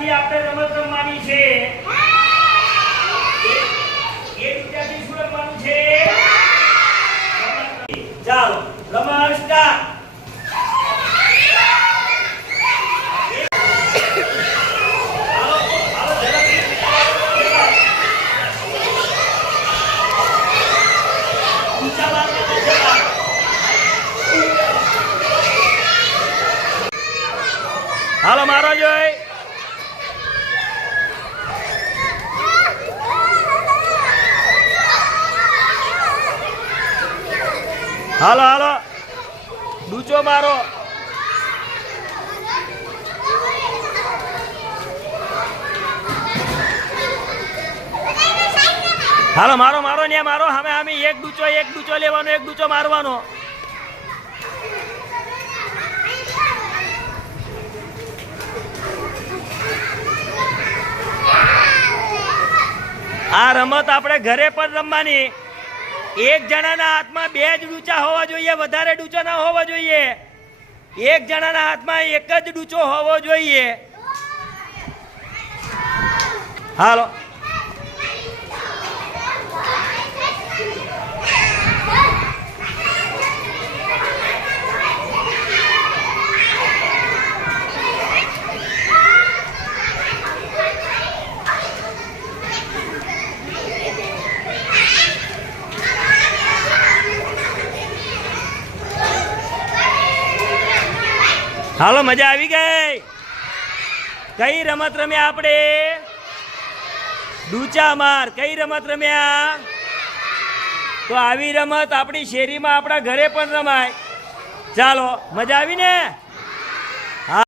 ડૂચાથી આપણે રમત રમવાની છે એ ડૂચાથી શું રમવાનું છે ચાલો રમત સ્ટાર્ટ હાલો મારો જોઈ હાલો હાલો ડૂચો મારો હાલો મારો મારો ને મારો હવે અમે એક ડૂચો લેવાનો એક ડૂચો મારવાનો આ રમત આપણે ઘરે પણ રમવાની એક જણાના હાથમાં બે જ ડૂચા હોવા જોઈએ વધારે ડૂચો ના હોવા જોઈએ એક જણાના હાથમાં એક જ ડૂચો હોવો જોઈએ હાલો હાલો મજા આવી ગઈ કઈ રમત રમ્યા આપણે ડૂચા માર કઈ રમત રમ્યા તો આવી રમત આપણી શેરીમાં આપણા ઘરે પણ રમાય ચાલો મજા આવી ને